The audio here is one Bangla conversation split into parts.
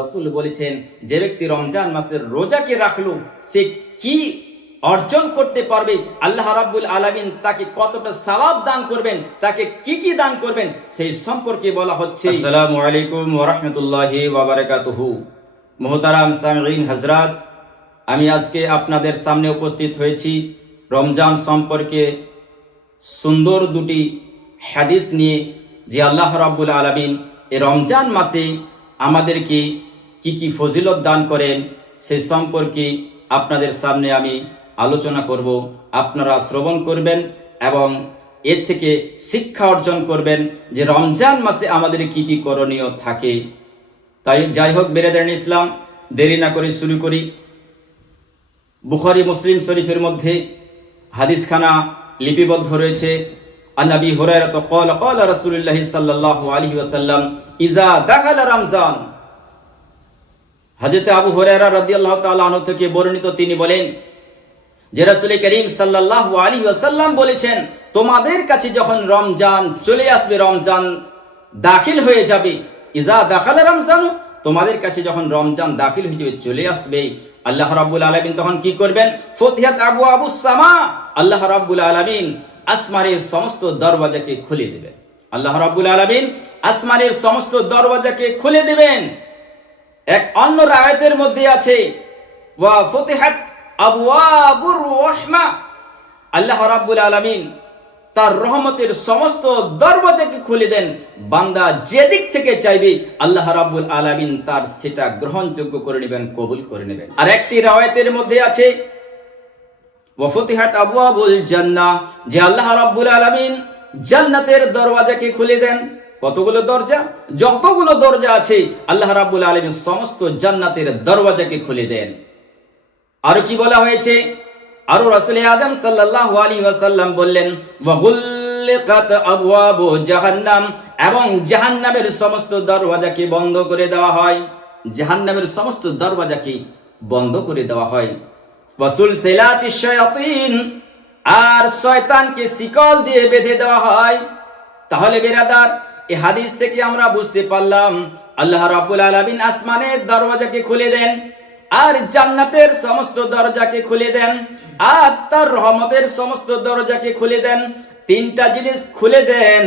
রাসূল বলেছেন, যে ব্যক্তি রমজান মাসের রোজাকে রাখলো সে কি অর্জন করতে পারবে, আল্লাহ রাব্বুল আলামিন তাকে কতটা সওয়াব দান করবেন, তাকে কি কি দান করবেন, সেই সম্পর্কে বলা হচ্ছে। আসসালামু আলাইকুম ওয়া রাহমাতুল্লাহি ওয়া বারাকাতুহু। মুহতারাম সামিঈন হযরত, আমি আজকে আপনাদের সামনে উপস্থিত হয়েছি রমজান সম্পর্কে সুন্দর দুটি হাদিস নিয়ে, যে আল্লাহ রাব্বুল আলামিন এই রমজান মাসে আমাদেরকে কি কি ফজিলত দান করেন সেই সম্পর্কে আপনাদের সামনে আমি আলোচনা করব। আপনারা শ্রবণ করবেন এবং এর থেকে শিক্ষা অর্জন করবেন যে রমজান মাসে আমাদের কি কি করণীয় থাকে। তাই যাই হোক বিরাদরান ইসলাম, দেরি না করে শুরু করি। বুখারী মুসলিম শরীফের মধ্যে হাদিসখানা লিপিবদ্ধ রয়েছে। আন আবি হুরায়রা ক্বালা ক্বালা রাসূলুল্লাহ সাল্লাল্লাহু আলাইহি ওয়াসাল্লাম ইযা দাখালা রমজান। হযরত আবু হুরায়রা রাদিয়াল্লাহু তাআলা আনহু থেকে বর্ণিত, তিনি বলেন যে রাসূল করিম সাল্লাল্লাহু আলাইহি ওয়াসাল্লাম বলেছেন, তোমাদের কাছে যখন রমজান চলে আসবে, রমজান দাখিল হয়ে যাবে, ইযা দাখালা রমজান, তোমাদের কাছে যখন রমজান দাখিল হয়ে যাবে, চলে আসবে, আল্লাহ রাব্বুল আলামিন তখন কি করবেন? ফুতিহাত আবওয়াবুস সামা, আল্লাহ রাব্বুল আলামিন আসমানের সমস্ত দরওয়াজাকে খুলে দিবেন। আল্লাহ রাব্বুল আলামিন আসমানের সমস্ত দরওয়াজাকে খুলে দিবেন। এক অন্য আয়াতের মধ্যে আছে ওয়া ফুতিহাত আবওয়াবুর রাহমা, আল্লাহ রাব্বুল আলামিন তার রহমতের সমস্ত দরওয়াজাকে খুলে দেন। বান্দা যেদিক থেকে চাইবে আল্লাহ রাব্বুল আলামিন তার সেটা গ্রহণযোগ্য করে নেবেন, কবুল করে নেবেন। আর একটি রাওয়ায়াতের মধ্যে আছে ওয়া ফুতিহাত আবওয়াবুল জান্নাহ, যে আল্লাহ রাব্বুল আলামিন জান্নাতের দরওয়াজাকে খুলে দেন। কতগুলো দরজা? যতগুলো দরজা আছে আল্লাহ রাব্বুল আলামিন সমস্ত জান্নাতের দরওয়াজাকে খুলে দেন। আর কি বলা হয়েছে? আরো রাসূল আযম সাল্লাল্লাহু আলাইহি ওয়াসাল্লাম বললেন ওয়া গুল্লিকাত আবওয়াবু জাহান্নাম, এবং জাহান্নামের সমস্ত দরওয়াজাকে বন্ধ করে দেওয়া হয়। জাহান্নামের সমস্ত দরওয়াজাকে বন্ধ করে দেওয়া হয়। ওয়া সুলসিলাতিশ শায়াতিন, আর শয়তানকে শিকল দিয়ে বেঁধে দেওয়া হয়। তাহলে বিরাদার, এই হাদিস থেকে আমরা বুঝতে পারলাম আল্লাহ রাব্বুল আলামিন আসমানের দরওয়াজাকে খুলে দেন, আর জান্নাতের সমস্ত দরজাকে খুলে দেন, আর তার রহমতের সমস্ত দরজাকে খুলে দেন। তিনটা জিনিস খুলে দেন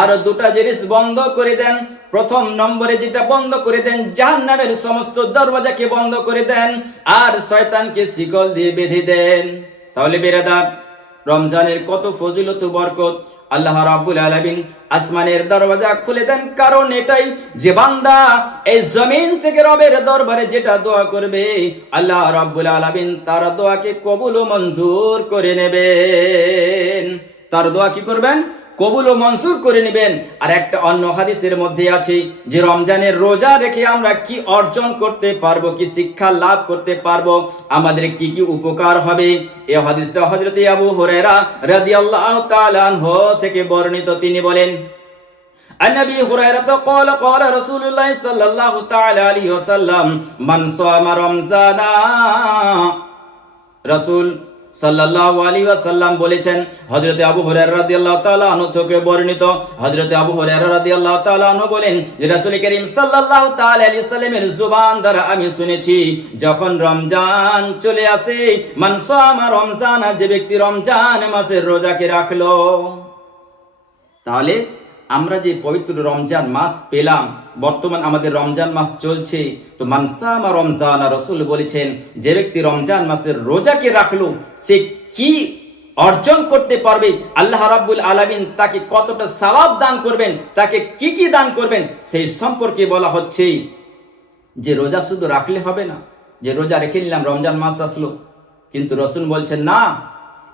আর দুটা জিনিস বন্ধ করে দেন। প্রথম নম্বরে যেটা বন্ধ করে দেন, জাহান্নামের সমস্ত দরওয়াজাকে বন্ধ করে দেন, আর শয়তানকে শিকল দিয়ে বেঁধে দেন। তাহলে বিরাদার, রমজানের কত ফজিলত বরকত! আল্লাহ রাব্বুল আলামিন আসমানের দরওয়াজা খুলে দেন, কারণ এটাই যে বান্দা এই জমিন থেকে রবের দরবারে যেটা দোয়া করবে, আল্লাহ রাব্বুল আলামিন তার দোয়াকে কবুল ও মঞ্জুর করে নেবেন। তার দোয়া কি করবেন? কবুল ও মঞ্জুর করে নেবেন। আর একটা অন্য হাদিসের মধ্যে আছে যে রমজানের রোজা রেখে আমরা কি অর্জন করতে পারবো, কি শিক্ষা লাভ করতে পারবো, আমাদের কি কি উপকার হবে। এই হাদিসটা হযরত আবু হুরায়রা রাদিয়াল্লাহু তাআলা আনহু থেকে বর্ণিত। তিনি বলেন, আন আবি হুরায়রা ক্বালা ক্বালা রাসূলুল্লাহ সাল্লাল্লাহু তাআলা আলাইহি ওয়াসাল্লাম মান সামা রমজানা। রাসূল সাল্লাল্লাহু আলাইহি ওয়াসাল্লাম বলেছেন, হযরত আবু হুরায়রা রাদিয়াল্লাহু তাআলা আনহু থেকে বর্ণিত, হযরত আবু হুরায়রা রাদিয়াল্লাহু তাআলা আনহু বলেন যে রাসূল করিম সাল্লাল্লাহু তাআলা আলাইহি ওয়াসাল্লামের জুবান দ্বারা আমি শুনেছি, যখন রমজান চলে আসে, মান সামা রমজানা, যে ব্যক্তি রমজান মাসের রোজাকে রাখলো। তাহলে আমরা যে পবিত্র রমজান মাস পেলাম, বর্তমান আমাদের রমজান মাস চলছে, তো মান সামা রমজানা, রাসূল বলেছেন যে ব্যক্তি রমজান মাসের রোজাকে রাখলো সে কি অর্জন করতে পারবে, আল্লাহ রাব্বুল আলামিন তাকে কতটা সওয়াব দান করবেন, তাকে কি কি দান করবেন, সেই সম্পর্কে বলা হচ্ছে। যে রোজা শুধু রাখলে হবে না, যে রোজা রেখে নিলাম, রমজান মাস আসলো, কিন্তু রাসূল বলছেন না,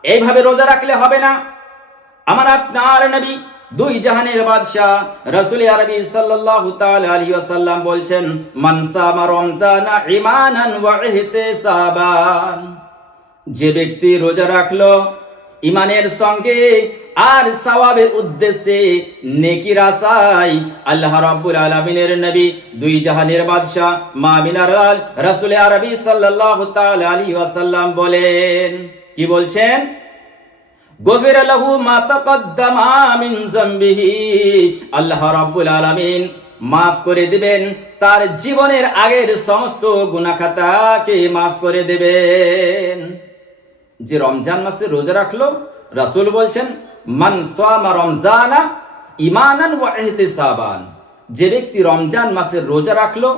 এইভাবে রোজা রাখলে হবে না। আমার আপনার নবী, দুই জাহানের বাদশাহ রাসূল আরবি সাল্লাল্লাহু তাআলা আলাইহি ওয়াসাল্লাম বলছেন, মান সামা রমজানা ঈমানান ওয়া ইহতিসাবান, যে ব্যক্তি রোজা রাখলো ঈমানের সঙ্গে আর সওয়াবের উদ্দেশ্যে, নেকির আশায়, আল্লাহ রাব্বুল আলামিনের নবী, দুই জাহানের বাদশাহ মুমিনার লাল রাসূল আরবি সাল্লাল্লাহু তাআলা আলাইহি ওয়াসাল্লাম বলেন, কি বলছেন? গফির লাহু মা তাকদ্দামা মিন যামবিহি, আল্লাহ রাব্বুল আলামিন মাফ করে দিবেন, তার জীবনের আগের সমস্ত গুনাহ খাতাকে মাফ করে দেবেন। যে রমজান মাসে রোজা রাখলো, রাসূল বলছেন মান সামা রমজানা ঈমানান ওয়া ইহতিসাবান, যে ব্যক্তি রমজান মাসের রোজা রাখলো,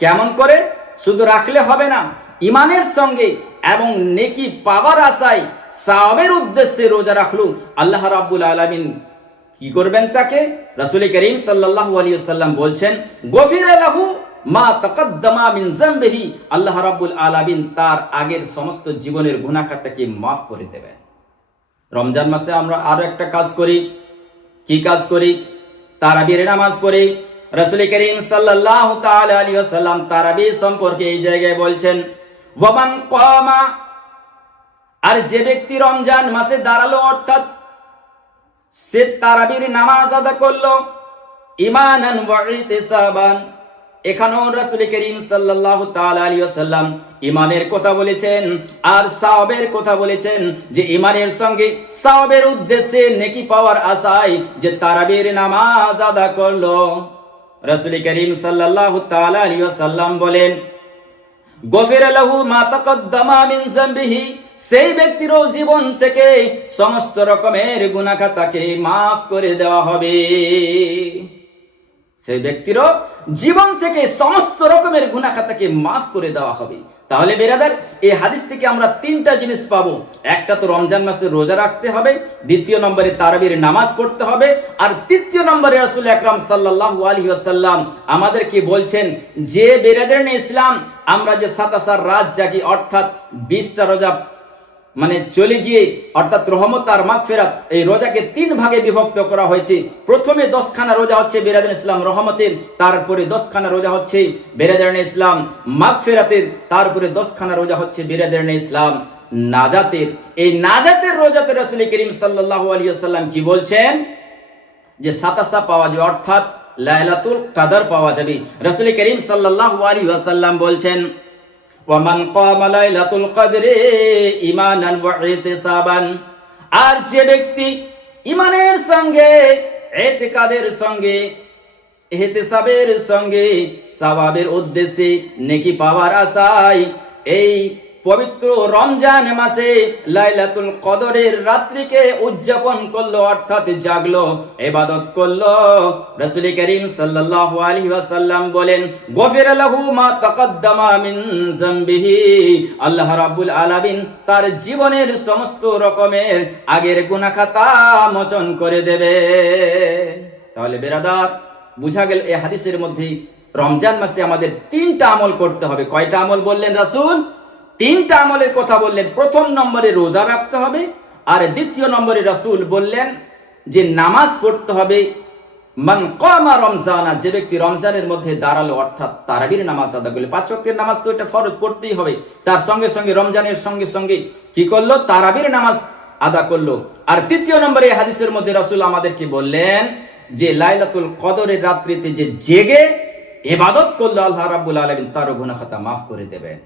কেমন করে? শুধু রাখলে হবে না, ঈমানের সঙ্গে এবং নেকি পাওয়ার আশায় সওয়াবের উদ্দেশ্যে রোজা রাখলো, আল্লাহ রাব্বুল আলামিন কি করবেন তাকে? রাসূল করিম সাল্লাল্লাহু আলাইহি ওয়াসাল্লাম বলছেন গফিরা লাহু মা তাকাদ্দামা মিন যামবিহি, আল্লাহ রাব্বুল আলামিন তার আগের সমস্ত জীবনের গুনাহ খাতাকে মাফ করে দেবেন। রমজান মাসে আমরা আরো একটা কাজ করি। কি কাজ করি? তারাবির নামাজ পড়ি। রাসূল করিম সাল্লাল্লাহু তাআলা আলাইহি ওয়াসাল্লাম তারাবি সম্পর্কে এই জায়গায় বলছেন ওয়ামান কামা, আর যে ব্যক্তি রমজান মাসে দাঁড়ালো, অর্থাৎ সে তারাবির নামাজ আদা করলো ঈমানান ওয়া ইহতিসাবান। এখানেও রাসূল করিম সাল্লাল্লাহু তাআলা আলাইহি ওয়াসাল্লাম ঈমানের কথা বলেছেন আর সওয়াবের কথা বলেছেন, যে ঈমানের সঙ্গে সওয়াবের উদ্দেশ্যে নেকি পাওয়ার আশায় যে তারাবির নামাজ আদা করলো, রাসূল করিম সাল্লাল্লাহু তাআলা আলাইহি ওয়াসাল্লাম বলেন গফিরা লাহু মা তাকাদ্দামা মিন যামবিহি, সেই ব্যক্তির জীবন থেকে সমস্ত রকমের গুনাহ খাতাকে মাফ করে দেওয়া হবে। সেই ব্যক্তির জীবন থেকে সমস্ত রকমের গুনাহ খাতাকে মাফ করে দেওয়া হবে। তাহলে বেরাদার, এই হাদিস থেকে আমরা তিনটা জিনিস পাবো। একটা তো রমজান মাসে রোজা রাখতে হবে, দ্বিতীয় নম্বরে তারাবির নামাজ পড়তে হবে, আর তৃতীয় নম্বরে রাসূল আকরাম সাল্লাল্লাহু আলাইহি ওয়াসাল্লাম আমাদেরকে বলছেন যে বেরাদার ইসলাম, আমরা যে 27 রাত জাগি, অর্থাৎ 20টা রোজা মানে চলে গিয়ে, অর্থাৎ রহমত আর মাগফিরাত, এই রোজাকে 3 ভাগে বিভক্ত করা হয়েছে। প্রথমে 10খানা রোজা হচ্ছে বেরাদার ইসলাম রহমতের, তারপরে 10খানা রোজা হচ্ছে বেরাদার ইসলাম মাগফিরাতের, তারপরে 10খানা রোজা হচ্ছে বেরাদার ইসলাম নাজাতের। এই নাজাতের রোজাতে রাসূল করিম সাল্লাল্লাহু আলাইহি ওয়াসাল্লাম কি বলছেন? যে 27 পাওয়া যাবে, অর্থাৎ লাইলাতুল কদর পাওয়া যাবে। রাসূল করিম সাল্লাল্লাহু আলাইহি ওয়াসাল্লাম বলছেন ওয়ামান কামা লাইলাতুল কদরি ঈমানান ওয়া ইহতিসাবান, আর যে ব্যক্তি ঈমানের সঙ্গে, ইতিকাদের সঙ্গে, ইহতিসাবের সঙ্গে, সওয়াবের উদ্দেশ্যে, নেকি পাওয়ার আশায় এই পবিত্র রমজান মাসে লাইলাতুল কদরের রাত্রিকে উদযাপন করলো, অর্থাৎ জাগলো, ইবাদত করলো, রাসূল করিম সাল্লাল্লাহু আলাইহি ওয়াসাল্লাম বলেন গফিরা লাহু মা তাকাদ্দামা মিন যামবিহি, আল্লাহ রাব্বুল আলামিন তার জীবনের সমস্ত রকমের আগের গুনাহ খাতা মোচন করে দেবে। তাহলে বেরাদার, বুঝা গেল এই হাদিসের মধ্যে রমজান মাসে আমাদের 3টা আমল করতে হবে। কয়টা আমল বললেন রাসূল? 3টা আমলের কথা বললেন। প্রথম নম্বরে রোজা রাখতে হবে, আর দ্বিতীয় নম্বরে রাসূল বললেন যে নামাজ পড়তে হবে। মান কামা রমজানা, যে ব্যক্তি রমজানের মধ্যে দাঁড়ালো, অর্থাৎ তারাবির নামাজ আদা করলো। 5 ওয়াক্তের নামাজ তো এটা ফরজ পড়তেই হবে, তার সঙ্গে সঙ্গে রমজানের সঙ্গে সঙ্গে কি করলো? তারাবির নামাজ আদা করলো। আর তৃতীয় নম্বরে হাদিসের মধ্যে রাসূল আমাদেরকে বললেন যে লাইলাতুল কদরের রাত্রিতে যে জেগে ইবাদত করলো, আল্লাহ রাব্বুল আলামিন তার গুনাহ খাতা মাফ করে দেবেন।